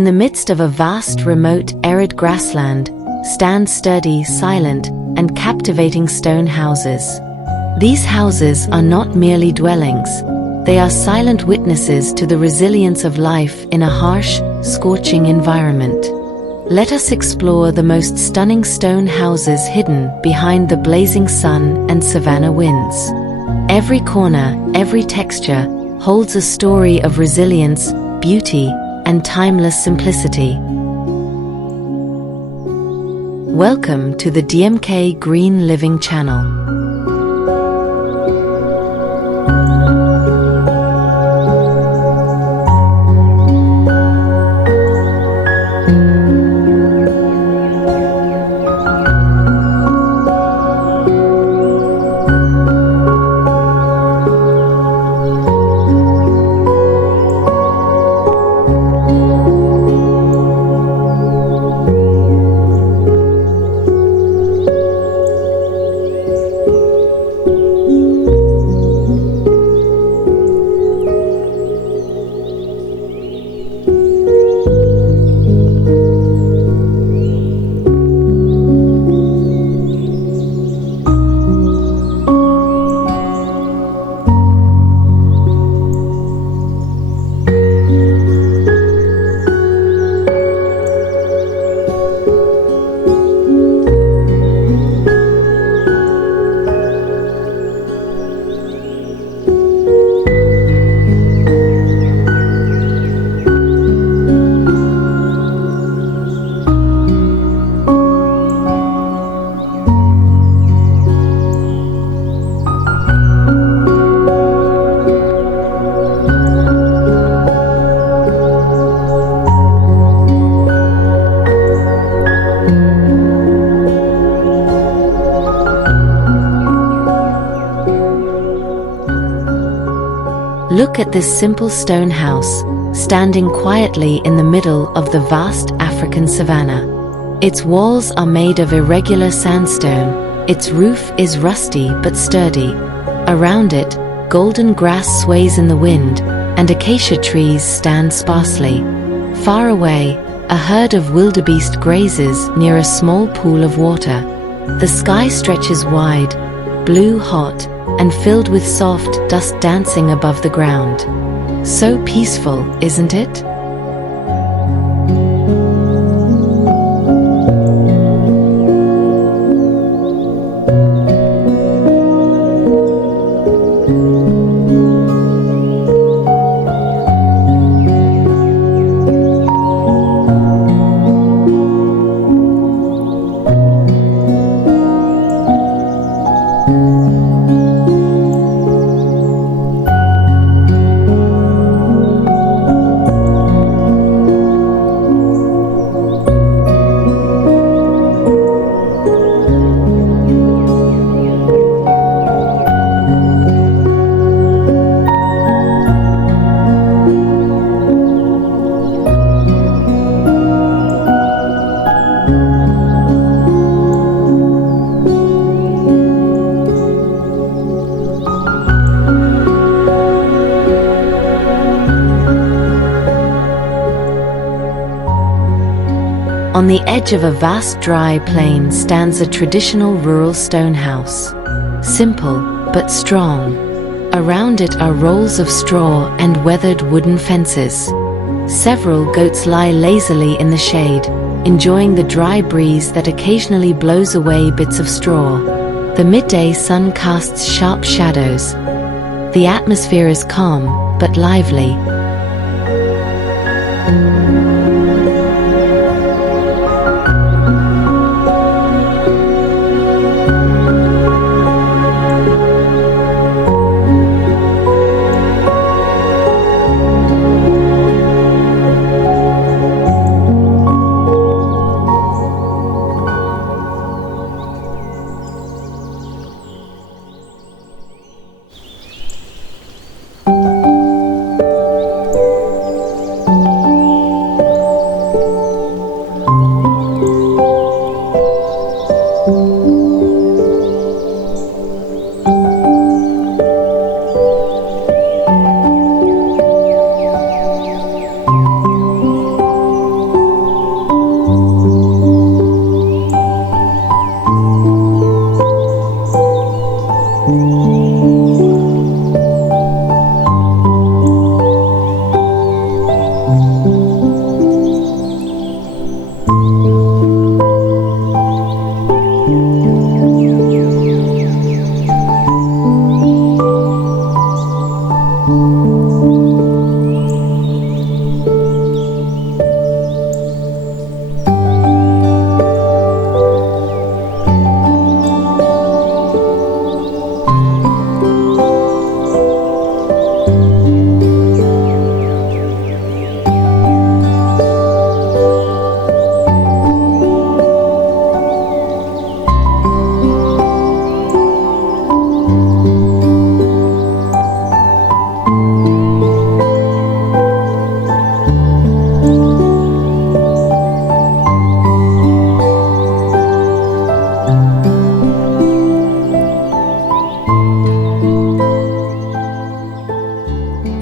In the midst of a vast, remote, arid grassland, stand sturdy, silent, and captivating stone houses. These houses are not merely dwellings. They are silent witnesses to the resilience of life in a harsh, scorching environment. Let us explore the most stunning stone houses hidden behind the blazing sun and savanna winds. Every corner, every texture, holds a story of resilience, beauty, and timeless simplicity. Welcome to the DMK Green Living channel. Look at this simple stone house, standing quietly in the middle of the vast African savanna. Its walls are made of irregular sandstone, its roof is rusty but sturdy. Around it, golden grass sways in the wind, and acacia trees stand sparsely. Far away, a herd of wildebeest grazes near a small pool of water. The sky stretches wide, blue hot, and filled with soft dust dancing above the ground. So peaceful, isn't it? On the edge of a vast dry plain stands a traditional rural stone house. Simple, but strong. Around it are rolls of straw and weathered wooden fences. Several goats lie lazily in the shade, enjoying the dry breeze that occasionally blows away bits of straw. The midday sun casts sharp shadows. The atmosphere is calm, but lively.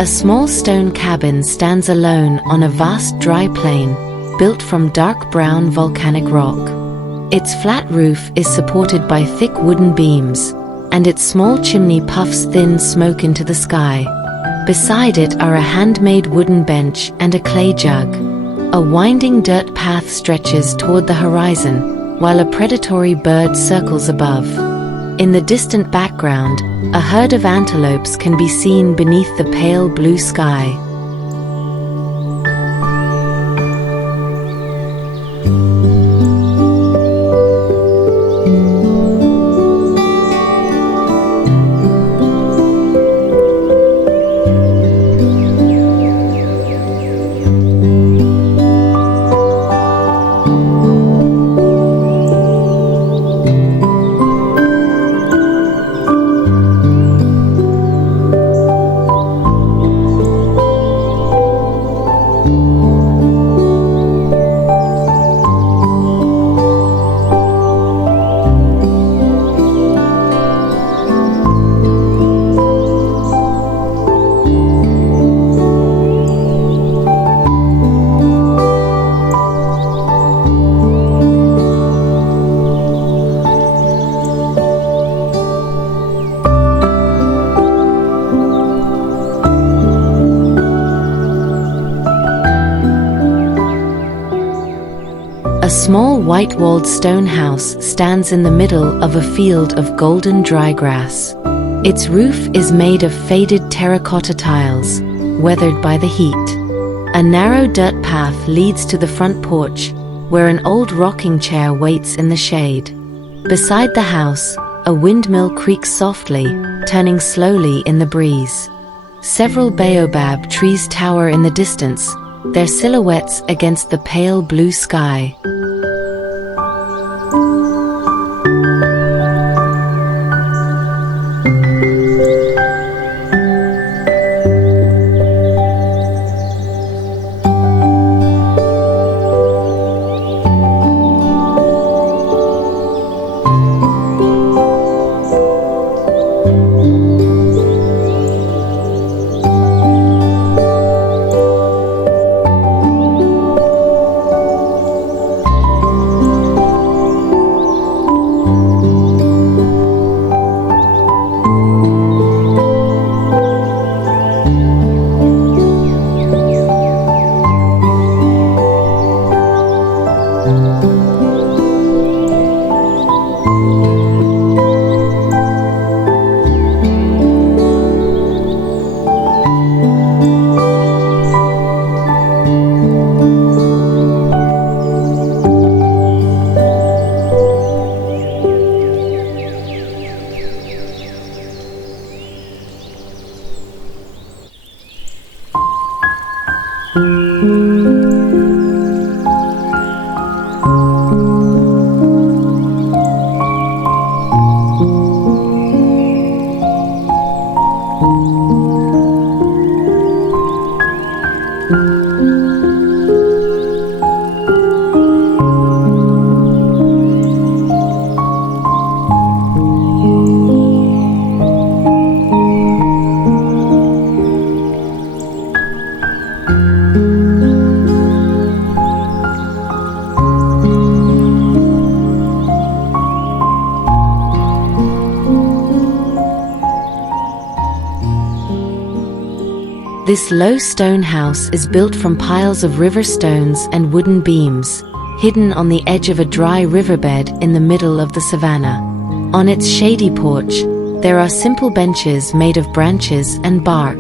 A small stone cabin stands alone on a vast dry plain, built from dark brown volcanic rock. Its flat roof is supported by thick wooden beams, and its small chimney puffs thin smoke into the sky. Beside it are a handmade wooden bench and a clay jug. A winding dirt path stretches toward the horizon, while a predatory bird circles above. In the distant background, a herd of antelopes can be seen beneath the pale blue sky. A small white-walled stone house stands in the middle of a field of golden dry grass. Its roof is made of faded terracotta tiles, weathered by the heat. A narrow dirt path leads to the front porch, where an old rocking chair waits in the shade. Beside the house, a windmill creaks softly, turning slowly in the breeze. Several baobab trees tower in the distance, their silhouettes against the pale blue sky. This low stone house is built from piles of river stones and wooden beams, hidden on the edge of a dry riverbed in the middle of the savannah. On its shady porch, there are simple benches made of branches and bark.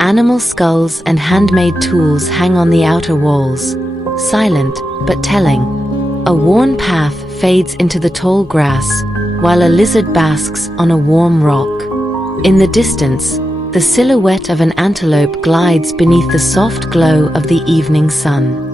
Animal skulls and handmade tools hang on the outer walls, silent but telling. A worn path fades into the tall grass, while a lizard basks on a warm rock. In the distance, the silhouette of an antelope glides beneath the soft glow of the evening sun.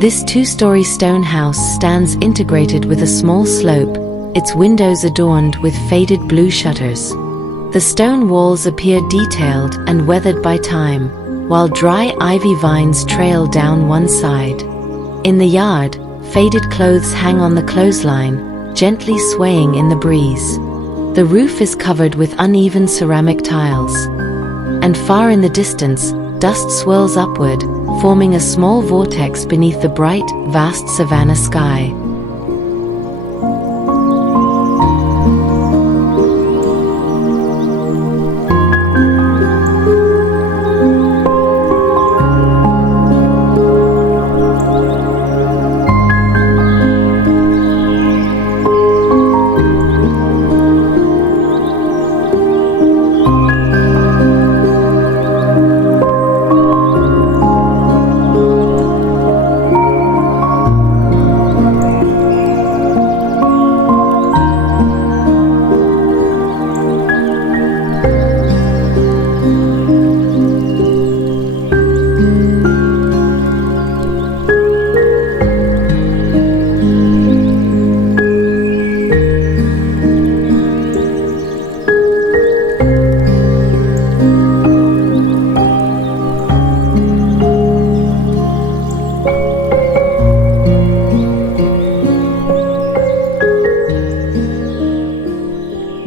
This two-story stone house stands integrated with a small slope, its windows adorned with faded blue shutters. The stone walls appear detailed and weathered by time, while dry ivy vines trail down one side. In the yard, faded clothes hang on the clothesline, gently swaying in the breeze. The roof is covered with uneven ceramic tiles. And far in the distance, dust swirls upward, forming a small vortex beneath the bright, vast savanna sky.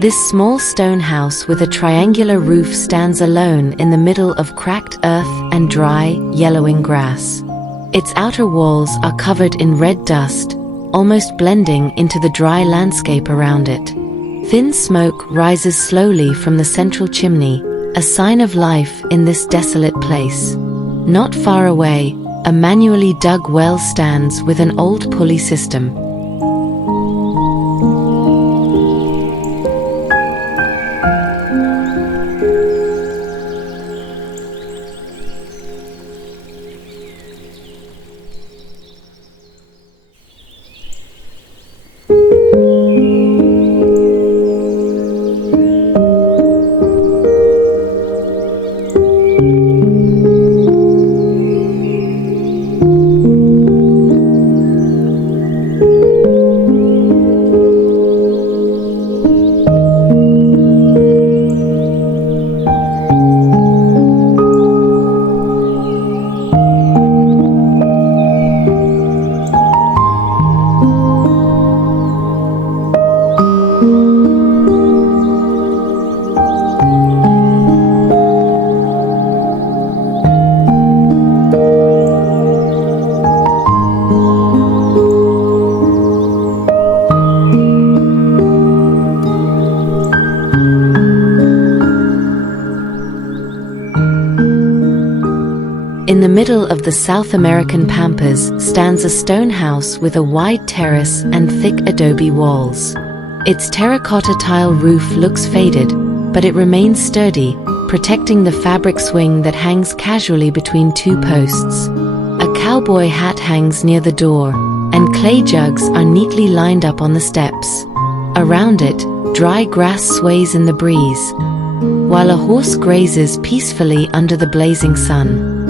This small stone house with a triangular roof stands alone in the middle of cracked earth and dry, yellowing grass. Its outer walls are covered in red dust, almost blending into the dry landscape around it. Thin smoke rises slowly from the central chimney, a sign of life in this desolate place. Not far away, a manually dug well stands with an old pulley system. In the middle of the South American Pampas stands a stone house with a wide terrace and thick adobe walls. Its terracotta tile roof looks faded, but it remains sturdy, protecting the fabric swing that hangs casually between two posts. A cowboy hat hangs near the door, and clay jugs are neatly lined up on the steps. Around it, dry grass sways in the breeze, while a horse grazes peacefully under the blazing sun.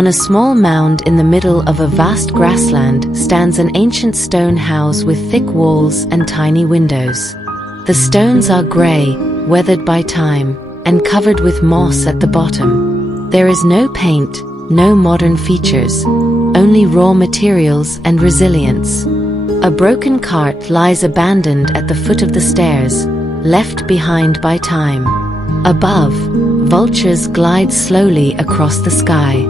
On a small mound in the middle of a vast grassland stands an ancient stone house with thick walls and tiny windows. The stones are grey, weathered by time, and covered with moss at the bottom. There is no paint, no modern features, only raw materials and resilience. A broken cart lies abandoned at the foot of the stairs, left behind by time. Above, vultures glide slowly across the sky.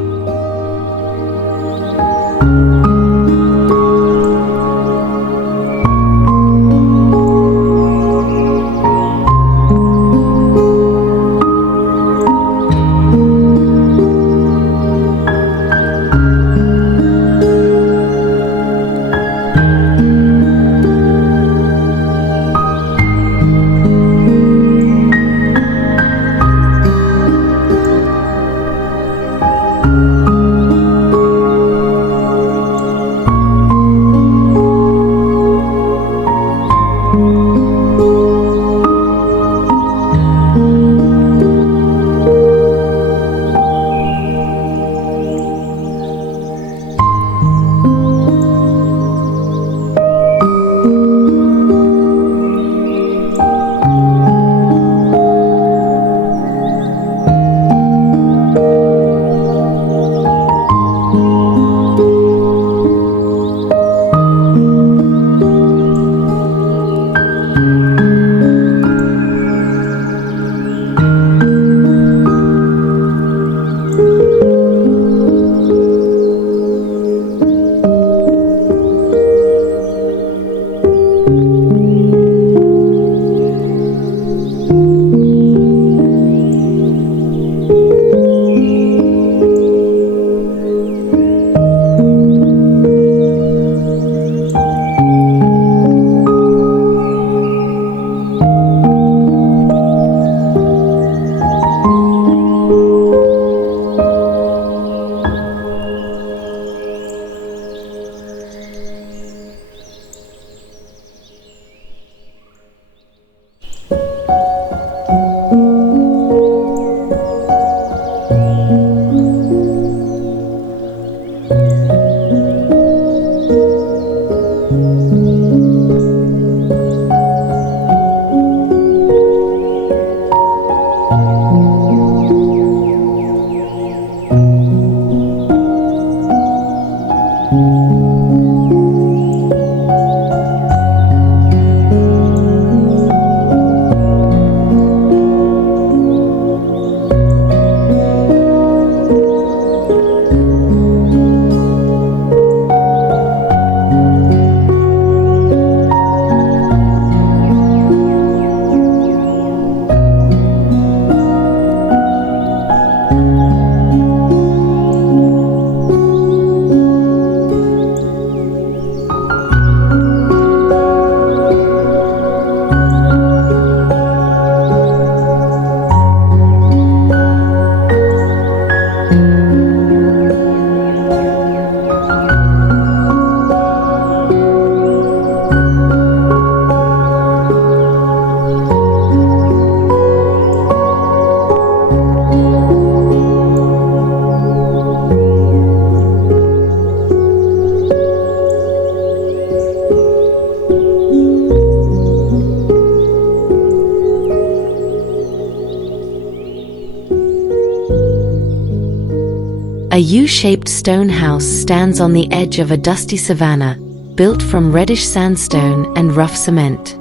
U-shaped stone house stands on the edge of a dusty savanna, built from reddish sandstone and rough cement.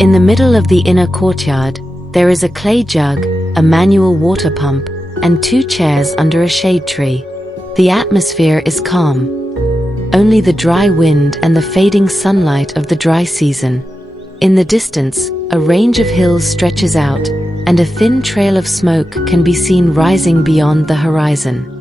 In the middle of the inner courtyard, there is a clay jug, a manual water pump, and 2 chairs under a shade tree. The atmosphere is calm. Only the dry wind and the fading sunlight of the dry season. In the distance, a range of hills stretches out, and a thin trail of smoke can be seen rising beyond the horizon.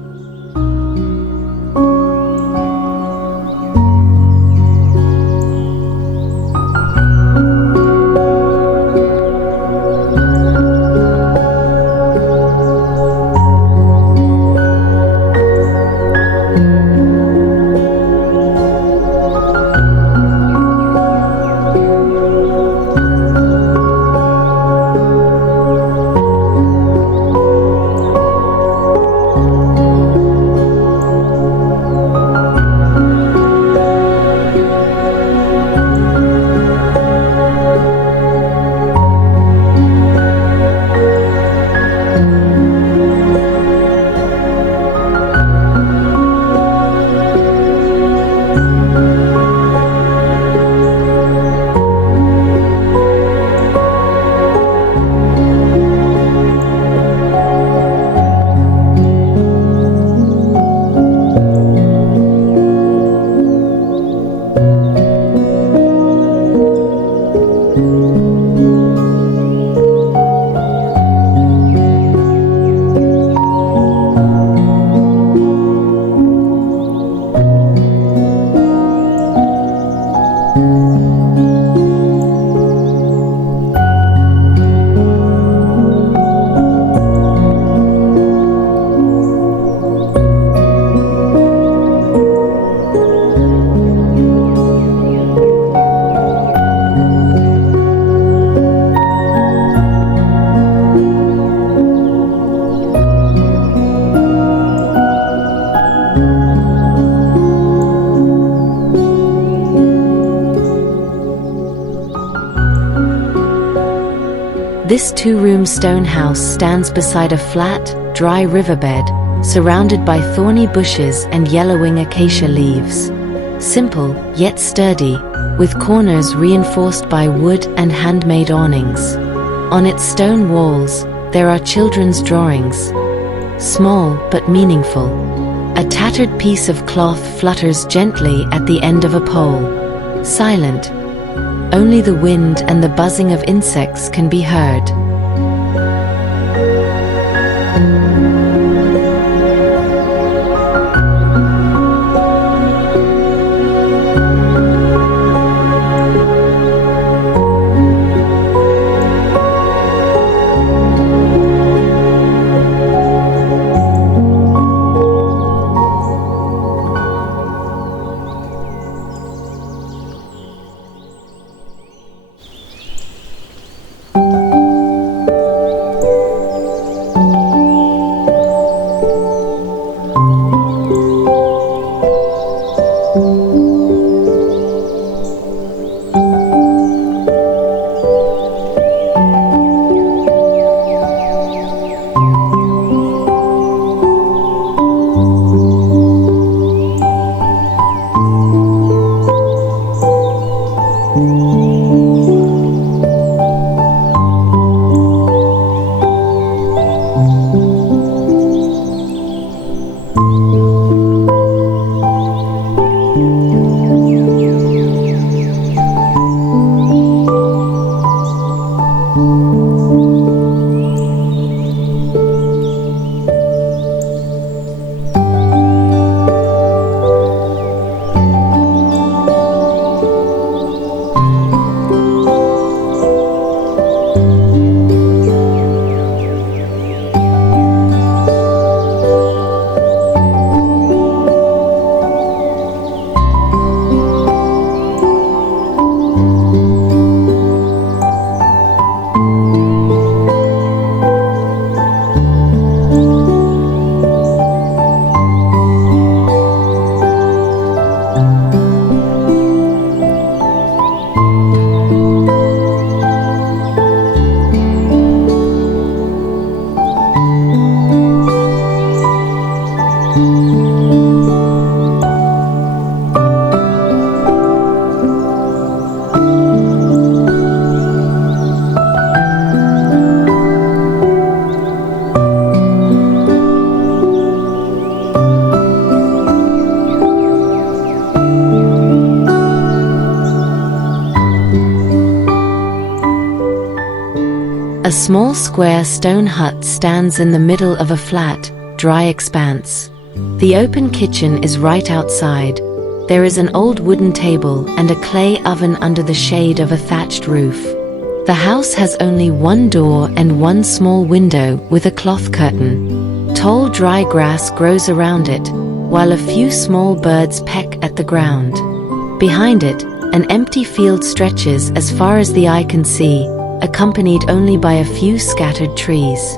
This 2-room stone house stands beside a flat, dry riverbed, surrounded by thorny bushes and yellowing acacia leaves. Simple, yet sturdy, with corners reinforced by wood and handmade awnings. On its stone walls, there are children's drawings. Small but meaningful. A tattered piece of cloth flutters gently at the end of a pole. Silent. Only the wind and the buzzing of insects can be heard. A small square stone hut stands in the middle of a flat, dry expanse. The open kitchen is right outside. There is an old wooden table and a clay oven under the shade of a thatched roof. The house has only one door and one small window with a cloth curtain. Tall dry grass grows around it, while a few small birds peck at the ground. Behind it, an empty field stretches as far as the eye can see, accompanied only by a few scattered trees.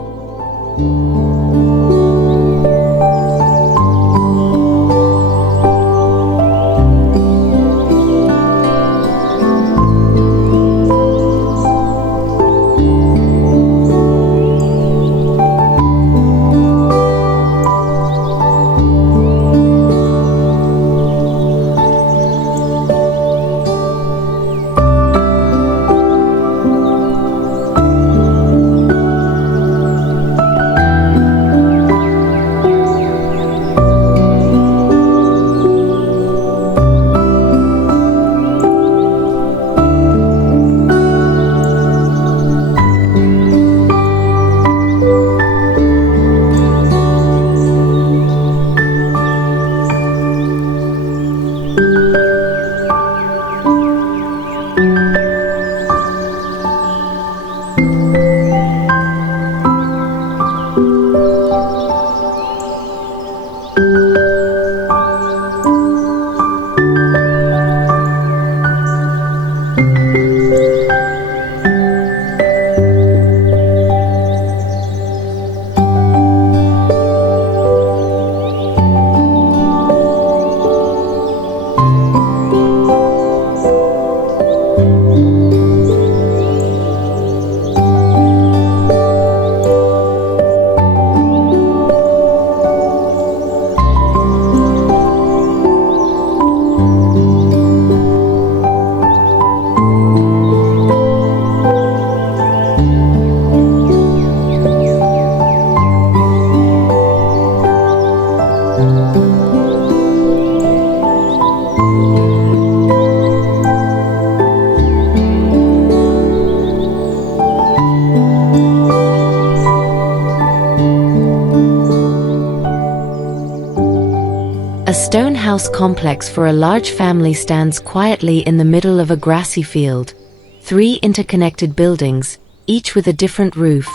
A stone house complex for a large family stands quietly in the middle of a grassy field. 3 interconnected buildings, each with a different roof,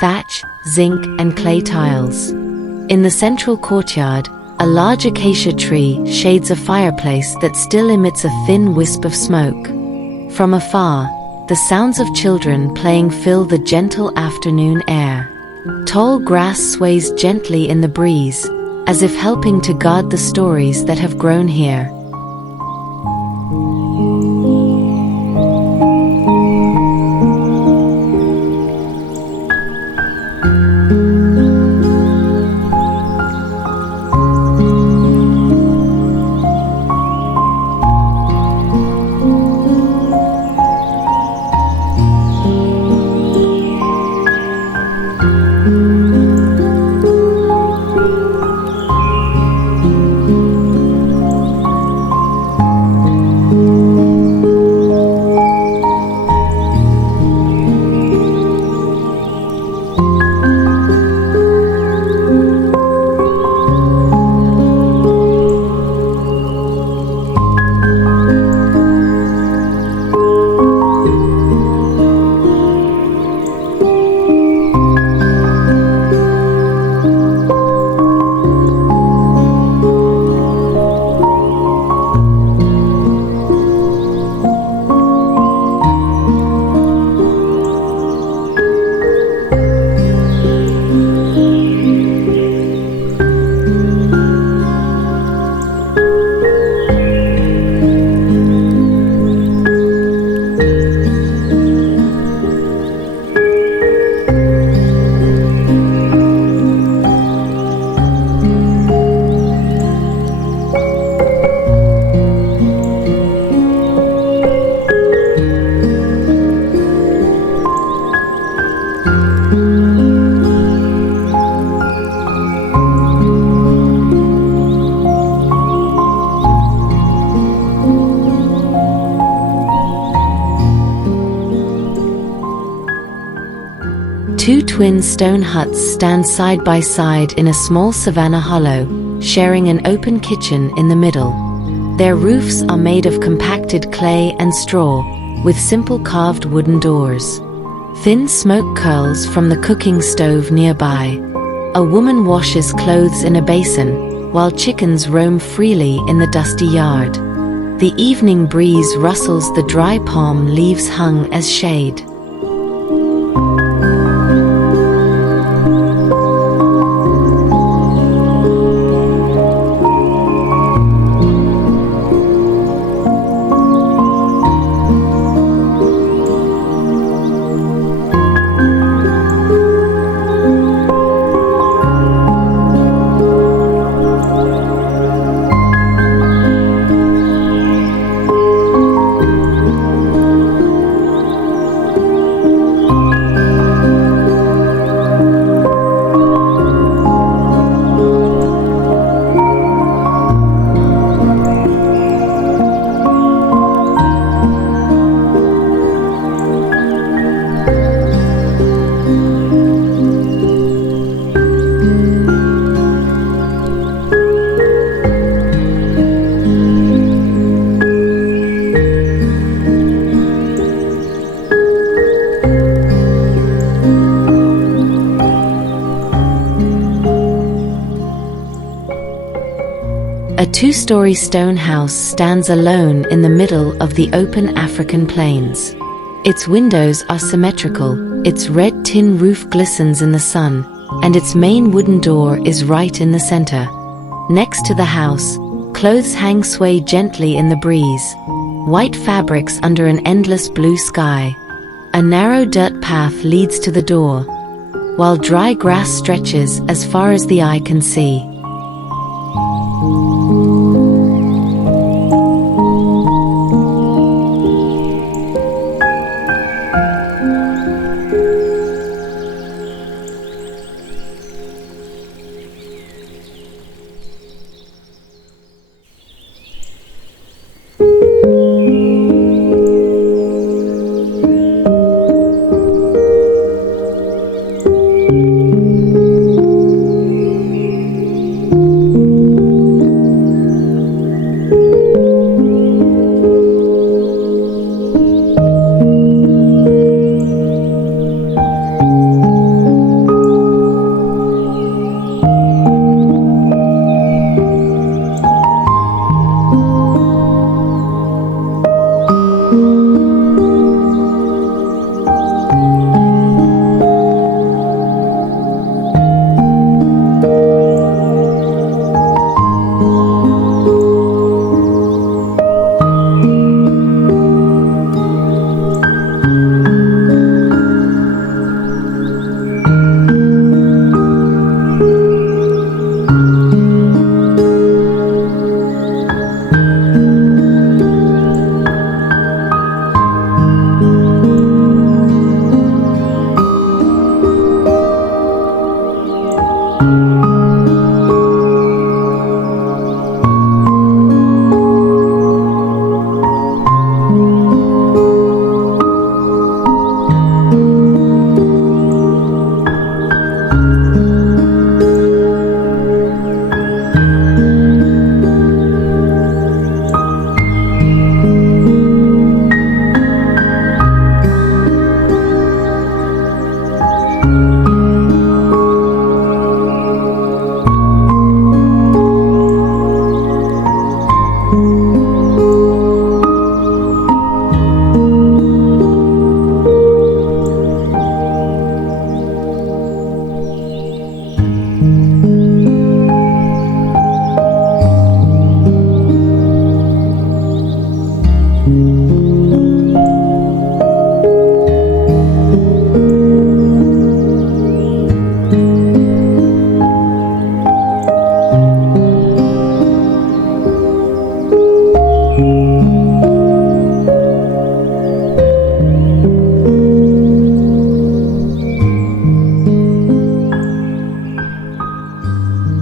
thatch, zinc, and clay tiles. In the central courtyard, a large acacia tree shades a fireplace that still emits a thin wisp of smoke. From afar, the sounds of children playing fill the gentle afternoon air. Tall grass sways gently in the breeze, as if helping to guard the stories that have grown here. Two twin stone huts stand side by side in a small savanna hollow, sharing an open kitchen in the middle. Their roofs are made of compacted clay and straw, with simple carved wooden doors. Thin smoke curls from the cooking stove nearby. A woman washes clothes in a basin, while chickens roam freely in the dusty yard. The evening breeze rustles the dry palm leaves hung as shade. A two-story stone house stands alone in the middle of the open African plains. Its windows are symmetrical, its red tin roof glistens in the sun, and its main wooden door is right in the center. Next to the house, clothes hang sway gently in the breeze. White fabrics under an endless blue sky. A narrow dirt path leads to the door, while dry grass stretches as far as the eye can see.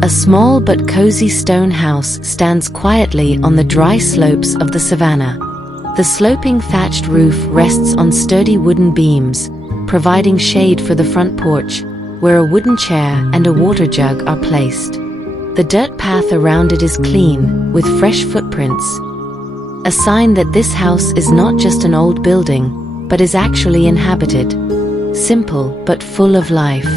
A small but cozy stone house stands quietly on the dry slopes of the savannah. The sloping thatched roof rests on sturdy wooden beams, providing shade for the front porch, where a wooden chair and a water jug are placed. The dirt path around it is clean, with fresh footprints, a sign that this house is not just an old building, but is actually inhabited. Simple, but full of life.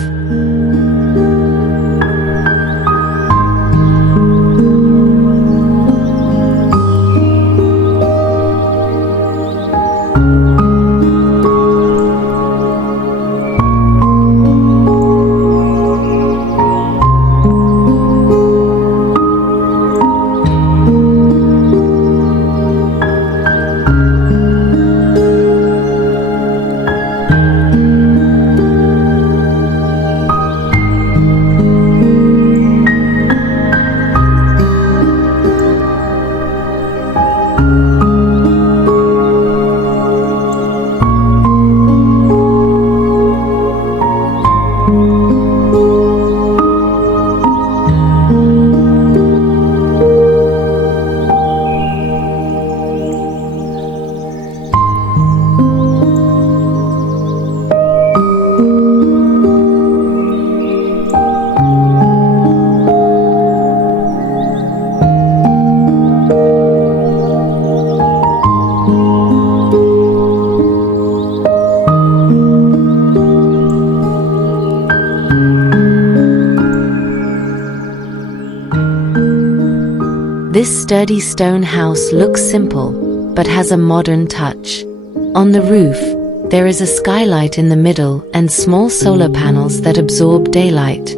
This sturdy stone house looks simple, but has a modern touch. On the roof, there is a skylight in the middle and small solar panels that absorb daylight.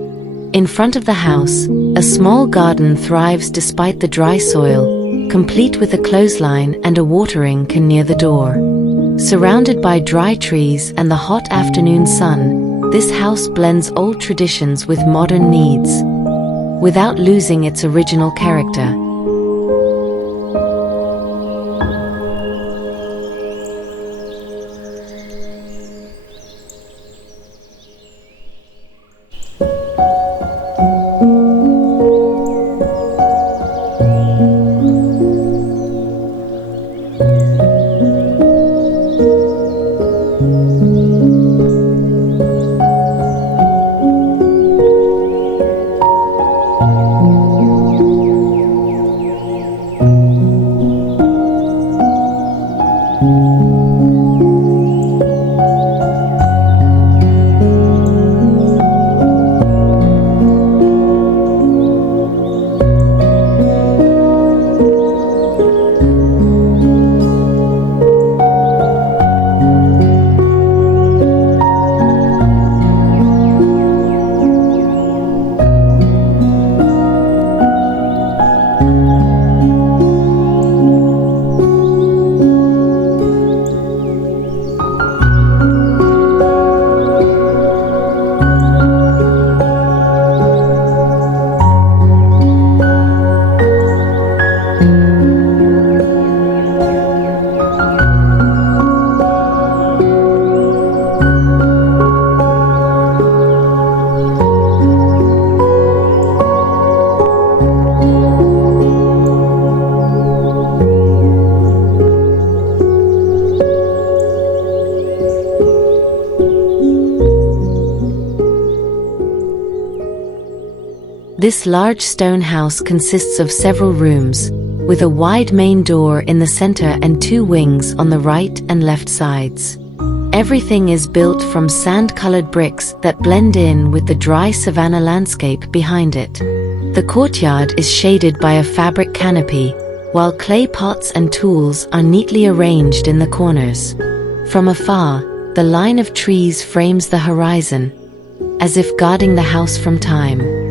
In front of the house, a small garden thrives despite the dry soil, complete with a clothesline and a watering can near the door. Surrounded by dry trees and the hot afternoon sun, this house blends old traditions with modern needs, without losing its original character. This large stone house consists of several rooms, with a wide main door in the center and two wings on the right and left sides. Everything is built from sand-colored bricks that blend in with the dry savanna landscape behind it. The courtyard is shaded by a fabric canopy, while clay pots and tools are neatly arranged in the corners. From afar, the line of trees frames the horizon, as if guarding the house from time.